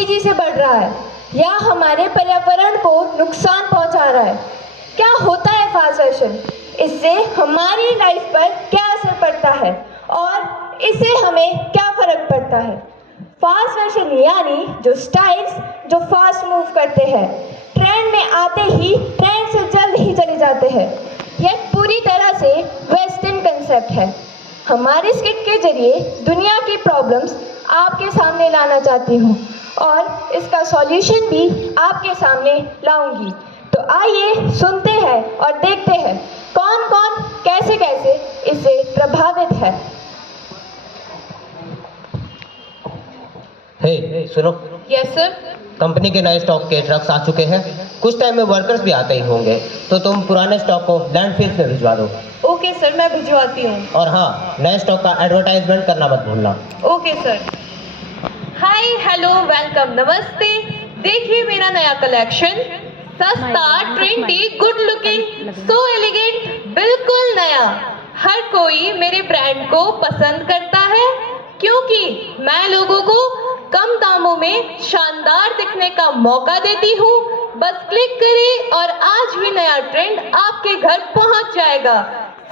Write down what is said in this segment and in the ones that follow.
तेजी से बढ़ रहा है या हमारे पर्यावरण को नुकसान पहुंचा रहा है? क्या होता है फास्ट फैशन? इससे हमारी लाइफ पर क्या असर पड़ता है और इससे हमें क्या फर्क पड़ता है? फास्ट फैशन यानी जो स्टाइल्स जो फास्ट मूव करते हैं, ट्रेंड में आते ही ट्रेंड से जल्द ही चले जाते हैं। यह पूरी तरह से वेस्टर्न कंसेप्ट है। हमारे स्किट के जरिए दुनिया की प्रॉब्लम्स आपके सामने लाना चाहती हूँ और इसका सॉल्यूशन भी आपके सामने लाऊंगी। तो आइए सुनते हैं और देखते हैं कौन कौन कैसे कैसे इससे प्रभावित है। हे सुनो। Yes sir. कंपनी के नए स्टॉक के ट्रक्स आ चुके हैं। कुछ टाइम में वर्कर्स भी आते ही होंगे, तो तुम पुराने स्टॉक को लैंडफिल्स में भिजवा दो। ओके सर, मैं भिजवाती हूँ। और हाँ, नए स्टॉक का एडवर्टाइजमेंट करना मत भूलना। Okay sir. Hi, hello, welcome, नमस्ते। देखिए मेरा नया कलेक्शन, सस्ता, trendy, good looking, so elegant, बिल्कुल नया। हर कोई मेरे ब्रांड को पसंद करता है क्योंकि मैं लोगों को कम दामों में शानदार दिखने का मौका देती हूँ। बस क्लिक करें और आज ही नया ट्रेंड आपके घर पहुँच जाएगा।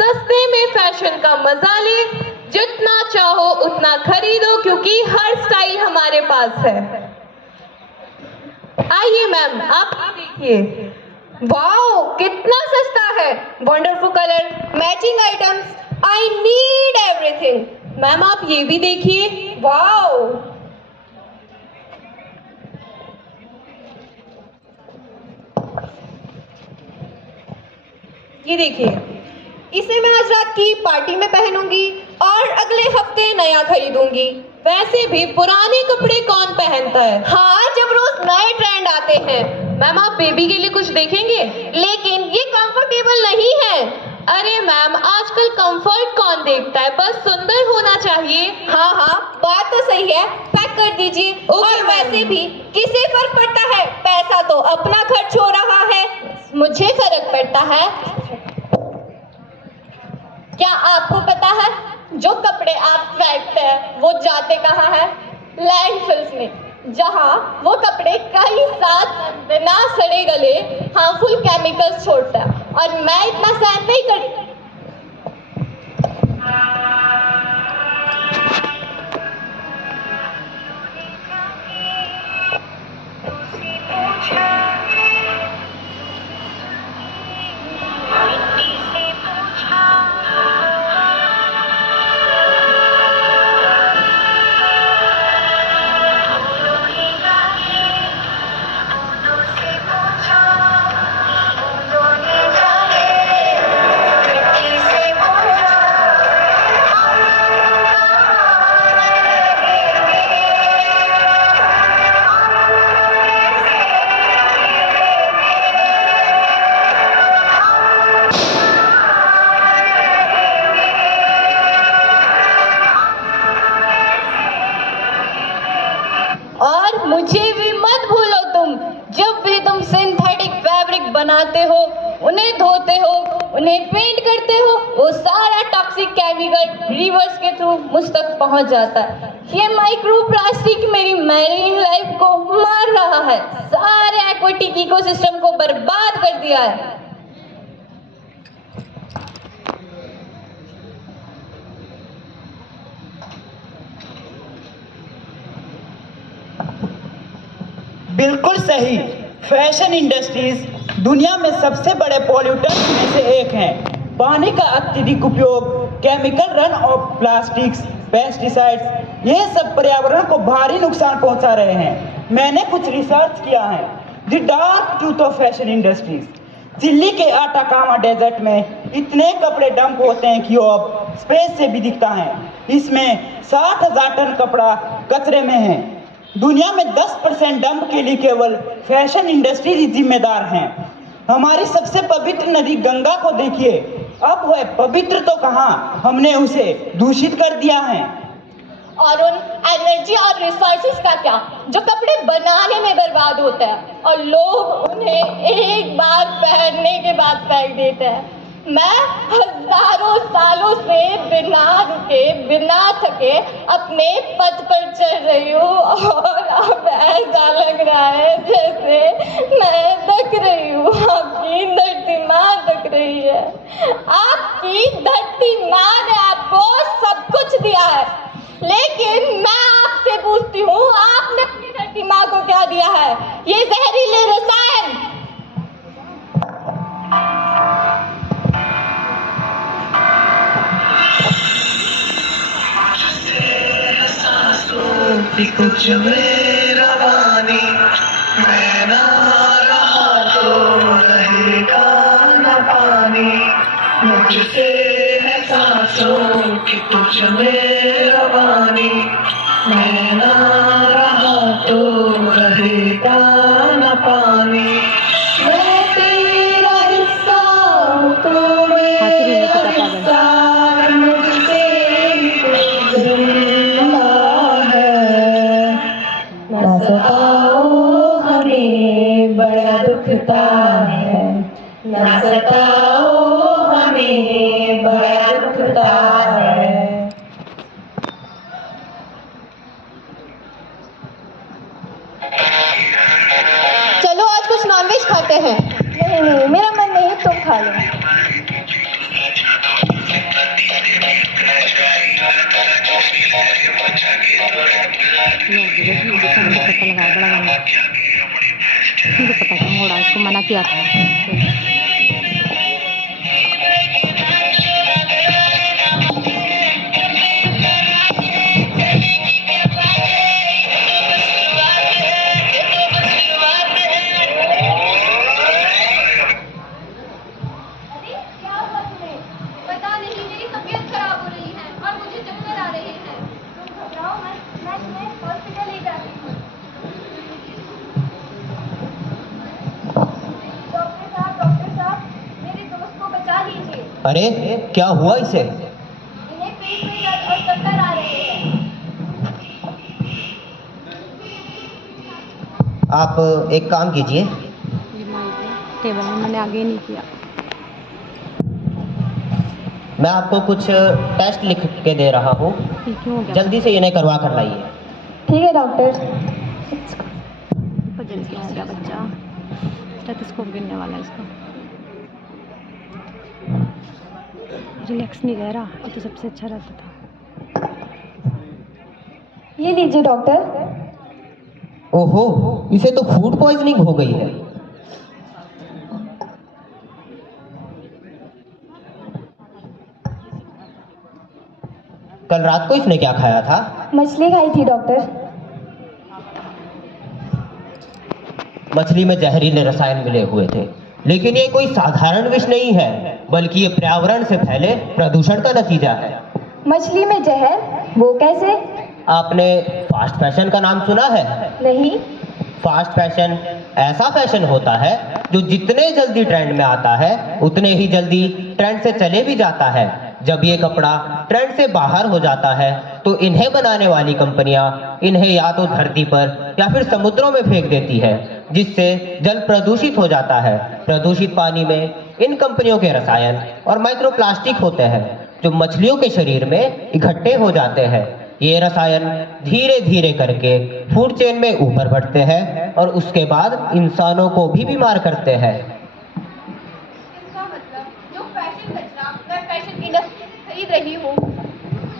सस्ते में फैशन का मजा ले, जितना चाहो उतना खरीदो क्योंकि हर स्टाइल हमारे पास है। आइए मैम, आप देखिए। वाओ, कितना सस्ता है! Wonderful colour, matching items, I need everything. Ma'am आप ये भी देखिए। वाओ, ये देखिए, इसे मैं आज रात की पार्टी में पहनूंगी और अगले हफ्ते नया खरीदूंगी। वैसे भी पुराने कपड़े कौन पहनता है? हाँ, जब रोज नए ट्रेंड आते हैं। मैम आप बेबी के लिए कुछ देखेंगे? लेकिन ये कंफर्टेबल नहीं है। अरे मैम, आजकल कंफर्ट कौन देखता है, बस सुंदर होना चाहिए। हाँ हाँ, बात तो सही है, पैक कर दीजिए। और वैसे भी किसे फर्क पड़ता है, पैसा तो अपना खर्च हो रहा है। मुझे फर्क पड़ता है। क्या आपको पता है जो कपड़े आप फेंकते हैं वो जाते कहाँ हैं? लैंडफिल्स में, जहाँ वो कपड़े कई साल बिना सड़े गले हार्मफुल केमिकल्स छोड़ता है। और मैं इतना सहन नहीं करती। और मुझे भी मत भूलो तुम, जब भी तुम सिंथेटिक फैब्रिक बनाते हो, उन्हें धोते हो, उन्हें पेंट करते हो, वो सारा टॉक्सिक केमिकल रिवर्स के थ्रू मुझ तक पहुंच जाता है। ये माइक्रो प्लास्टिक मेरी मैरीन लाइफ को मार रहा है, सारे एक्वेटिक इकोसिस्टम को बर्बाद कर दिया है। बिल्कुल सही। फैशन इंडस्ट्रीज दुनिया में सबसे बड़े पॉल्यूटर्स में से एक हैं। पानी का अत्यधिक उपयोग, chemical run of plastics, pesticides, ये सब पर्यावरण को भारी नुकसान पहुंचा रहे हैं। मैंने कुछ रिसर्च किया है। The dark truth of fashion industries. Delhi के आटाकामा डेजर्ट में इतने कपड़े डंप होते हैं कि वो अब स्पेस से भी दिखता है। इसमें 60,000 टन कपड़ा कचरे में है। दुनिया में 10% डंप के लिए केवल फैशन इंडस्ट्री ही जिम्मेदार हैं। हमारी सबसे पवित्र नदी गंगा को देखिए, अब वह पवित्र तो कहाँ, हमने उसे दूषित कर दिया है। और उन एनर्जी और रिसोर्सेज का क्या जो कपड़े बनाने में बर्बाद होता है और लोग उन्हें एक बार पहनने के बाद फेंक देते हैं। मैं हजारों सालों से बिना रुके बिना थके अपने पथ पर चल रही हूँ और अब ऐसा आपकी धरती माँ ने आपको सब कुछ दिया है, लेकिन मैं आपसे पूछती हूँ, आपने अपनी धरती माँ को क्या दिया है? ये जहरीले रसायन। तुझ में रवानी मैं ना रहा तो रहेगा न पानी, मुझसे है सांसों की तुझ में रवानी मैं ना रहा तो रहेगा न पानी, मैं तेरा हिस्सा हूँ तो मेरा हिस्सा, मुझसे ही तू जिंदा है, न सताओ हमें बड़ा दुखता है, न सताओ हमें बड़ा दुखता है। चलो आज कुछ नॉनवेज खाते हैं। नहीं नहीं, मेरा मन नहीं, तुम खा लो। मुझे पता क्यों हो रहा है, इसको मना किया था। पता नहीं, मेरी तबीयत खराब हो रही है और मुझे चक्कर आ रहे हैं। तुम घबराओ मत, मैं तुम्हें हॉस्पिटल ले जाती हूँ। डॉक्टर साहब, मेरे दोस्त को बचा लीजिए। अरे क्या हुआ इसे? इन्हें पेट में दर्द और चक्कर आ रहे हैं। आप एक काम कीजिए, टेबल में मैंने आगे नहीं किया। मैं आपको कुछ टेस्ट लिख के दे रहा हूँ, ये क्यों हो गया? जल्दी से इन्हें करवा कर लाइए। ठीक है डॉक्टर। वजन क्यों हो गया बच्चा? स्टेथोस्कोप गिरने वाला है इसका। रिलैक्स नहीं रह रहा, ये तो सबसे अच्छा रहता था। ये लीजिए डॉक्टर। ओहो, इसे तो फूड पॉइजनिंग हो गई है। कल रात को इसने क्या खाया था? मछली खाई थी डॉक्टर। मछली में जहरीले रसायन मिले हुए थे, लेकिन ये कोई साधारण विष नहीं है, बल्कि ये पर्यावरण से फैले प्रदूषण का नतीजा है। मछली में जहर? वो कैसे? आपने फास्ट फैशन का नाम सुना है? नहीं। फास्ट फैशन ऐसा फैशन होता है जो जितने जल्दी ट्रेंड में आता है उतने ही जल्दी ट्रेंड से चले भी जाता है। जब ये कपड़ा ट्रेंड से बाहर हो जाता है तो इन्हें बनाने वाली कंपनियां इन्हें या तो धरती पर या फिर समुद्रों में फेंक देती है, जिससे जल प्रदूषित हो जाता है। प्रदूषित पानी में इन कंपनियों के रसायन और माइक्रोप्लास्टिक होते हैं जो मछलियों के शरीर में इकट्ठे हो जाते हैं। ये रसायन धीरे धीरे करके फूड चेन में ऊपर बढ़ते हैं और उसके बाद इंसानों को भी बीमार करते हैं। इसका मतलब जो फैशन कचरा मैं फैशन इंडस्ट्री से खरीद रही हूँ,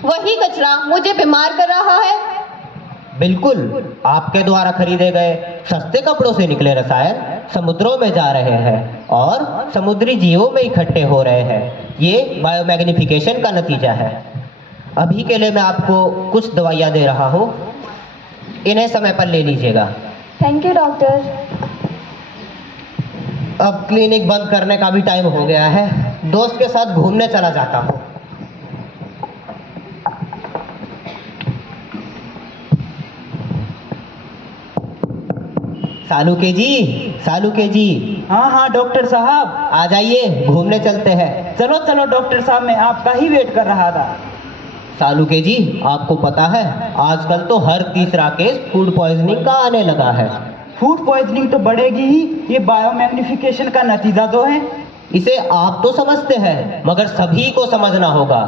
वही कचरा मुझे बीमार कर रहा है। बिल्कुल, आपके द्वारा खरीदे गए सस्ते कपड़ों से निकले रसायन समुद्रों में जा रहे हैं और समुद्री जीवों में इकट्ठे हो रहे हैं। ये बायोमैग्निफिकेशन का नतीजा है। अभी के लिए मैं आपको कुछ दवाइयाँ दे रहा हूँ, इन्हें समय पर ले लीजिएगा। Thank you doctor. अब क्लिनिक बंद करने का भी टाइम हो गया है, दोस्त के साथ घूमने चला जाता हूँ। सालूके जी, सालूके जी, हाँ हाँ डॉक्टर साहब, आ जाइए, घूमने चलते हैं। चलो चलो डॉक्टर साहब, मैं आपका ही वेट कर रहा था। सालूके जी, आपको पता है आजकल तो हर तीसरा केस फूड पॉइजनिंग का आने लगा है। फूड पॉइजनिंग तो बढ़ेगी ही, ये बायोमैग्निफिकेशन का नतीजा तो है। इसे आप तो समझते हैं, मगर सभी को समझना होगा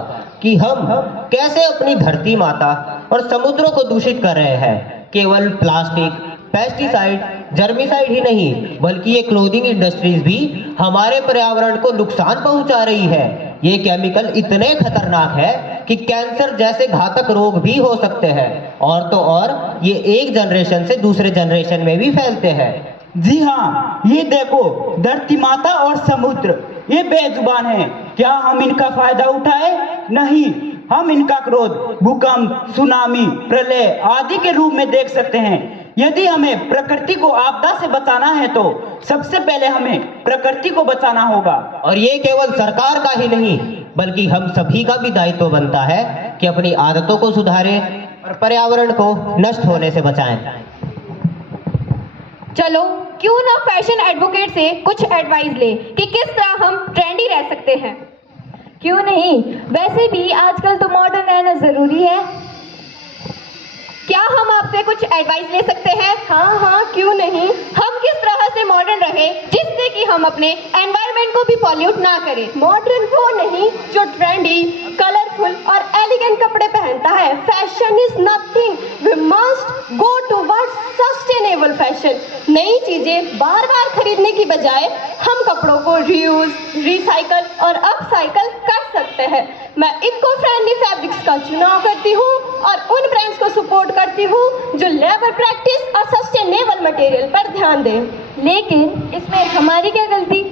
कि हम कैसे अपनी धरती माता और समुद्रों को दूषित कर रहे हैं। केवल प्लास्टिक, पेस्टिसाइड, जर्मिसाइड ही नहीं, बल्कि ये क्लोथिंग इंडस्ट्रीज भी हमारे पर्यावरण को नुकसान पहुंचा रही है। ये केमिकल इतने खतरनाक है कि कैंसर जैसे घातक रोग भी हो सकते हैं, और तो और ये एक जनरेशन से दूसरे जनरेशन में भी फैलते हैं। जी हाँ, ये देखो, धरती माता और समुद्र ये बेजुबान हैं। क्या हम इनका फायदा उठाए? नहीं, हम इनका क्रोध भूकंप, सुनामी, प्रलय आदि के रूप में देख सकते हैं। यदि हमें प्रकृति को आपदा से बचाना है तो सबसे पहले हमें प्रकृति को बचाना होगा। और ये केवल सरकार का ही नहीं, बल्कि हम सभी का भी दायित्व बनता है कि अपनी आदतों को सुधारें और पर्यावरण को नष्ट होने से बचाएं। चलो क्यों ना फैशन एडवोकेट से कुछ एडवाइस ले कि किस तरह हम ट्रेंडी रह सकते हैं। क्यों नहीं, वैसे भी आजकल तो मॉडर्न रहना जरूरी है। क्या हम आपसे कुछ एडवाइस ले सकते हैं? हाँ, क्यों नहीं। हम किस तरह से मॉडर्न रहे जिससे कि हम अपने एनवायरनमेंट को भी पॉल्यूट ना करें। मॉडर्न वो नहीं जो ट्रेंडी, कलरफुल और एलिगेंट कपड़े पहनता है। Fashion is nothing, we must go towards sustainable fashion. नई चीजें बार बार खरीदने की बजाय हम कपड़ों को रीयूज, रिसाइकल और अपसाइकल कर सकते हैं। मैं इको फ्रेंडली फैब्रिक्स का चुनाव करती हूँ और उन ब्रांड्स को सपोर्ट करती हूँ जो लेबर प्रैक्टिस और सस्टेनेबल मटेरियल पर ध्यान दें। लेकिन इसमें हमारी क्या गलती?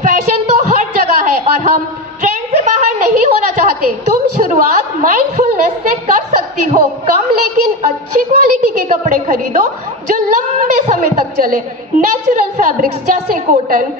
फैशन तो हर जगह है और हम ट्रेंड से बाहर नहीं होना चाहते। तुम शुरुआत माइंडफुलनेस से कर सकती हो। कम लेकिन अच्छी क्वालिटी के कपड़े खरीदो जो लंबे समय तक चले। नेचुरल फैब्रिक्स जैसे कॉटन,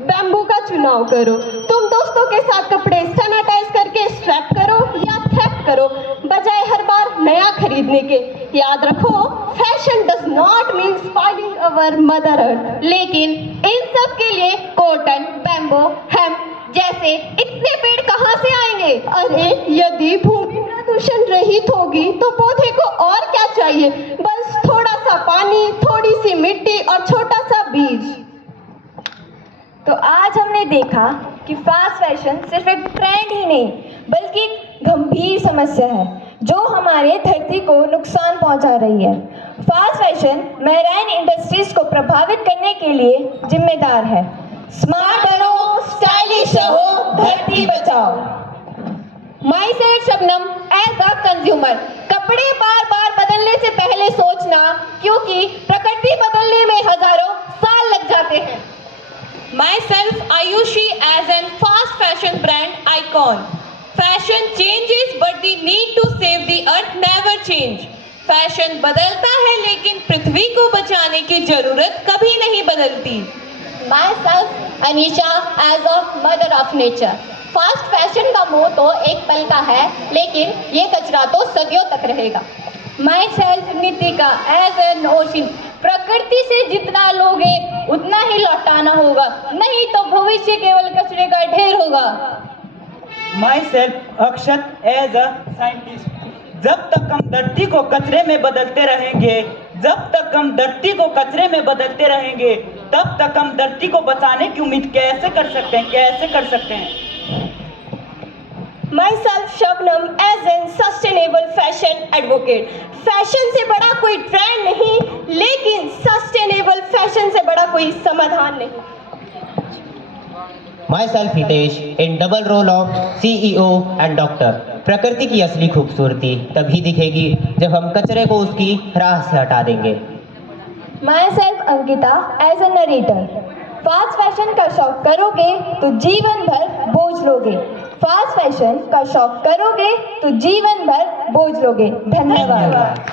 बैम्बू का चुनाव करो। तुम दोस्तों के साथ कपड़े सैनिटाइज करके स्वैप करो या थेफ्ट करो बजाय हर बार नया खरीदने के। याद रखो, fashion does not mean spoiling our mother earth. लेकिन इन सब के लिए कॉटन, बैम्बू, हेम्प जैसे इतने पेड़ कहाँ से आएंगे? अरे यदि भूमि प्रदूषण रहित होगी तो पौधे को और क्या चाहिए? बस थोड़ा सा पानी, थोड़ी सी मिट्टी और छोटा सा बीज। तो आज हमने देखा कि फास्ट फैशन सिर्फ एक ट्रेंड ही नहीं बल्कि एक गंभीर समस्या है जो हमारे धरती को नुकसान पहुंचा रही है। फास्ट फैशन मैराइन इंडस्ट्रीज को प्रभावित करने के लिए जिम्मेदार है। स्मार्ट बनो, स्टाइलिश रहो, धरती बचाओ। Myself Shabnam as a consumer, कपड़े बार बार बदलने से पहले सोचना, क्योंकि प्रकृति बदलने में हजारों साल लग जाते हैं। Myself Ayushi as an fast fashion brand icon. Fashion changes but the need to save the earth never change. Fashion बदलता है लेकिन पृथ्वी को बचाने की जरूरत कभी नहीं बदलती। Myself Anisha as a mother of nature. Fast fashion का मोह तो एक पल का है लेकिन ये कचरा तो सदियों तक रहेगा। Myself Nitika as an ocean, प्रकृति से जितना लोगे उतना ही लौटाना होगा, नहीं तो भविष्य केवल कचरे का ढेर होगा। Myself Akshat as a scientist, जब तक हम धरती को कचरे में बदलते रहेंगे, जब तक हम धरती को कचरे में बदलते रहेंगे, तब तक हम धरती को बचाने की उम्मीद कैसे कर सकते हैं? Myself Shabnam as an sustainable fashion advocate, fashion से बड़ा कोई ट्रेंड नहीं लेकिन सस्टेनेबल फैशन से बड़ा कोई समाधान नहीं। Myself Hitesh in double role of CEO and doctor. प्रकृति की असली खूबसूरती तभी दिखेगी जब हम कचरे को उसकी राह से हटा देंगे। Myself Ankita as a narrator, fast fashion का शौक करोगे तो जीवन भर बोझ लोगे। फास्ट फैशन का शौक करोगे तो जीवन भर बोझ लोगे। धन्यवाद।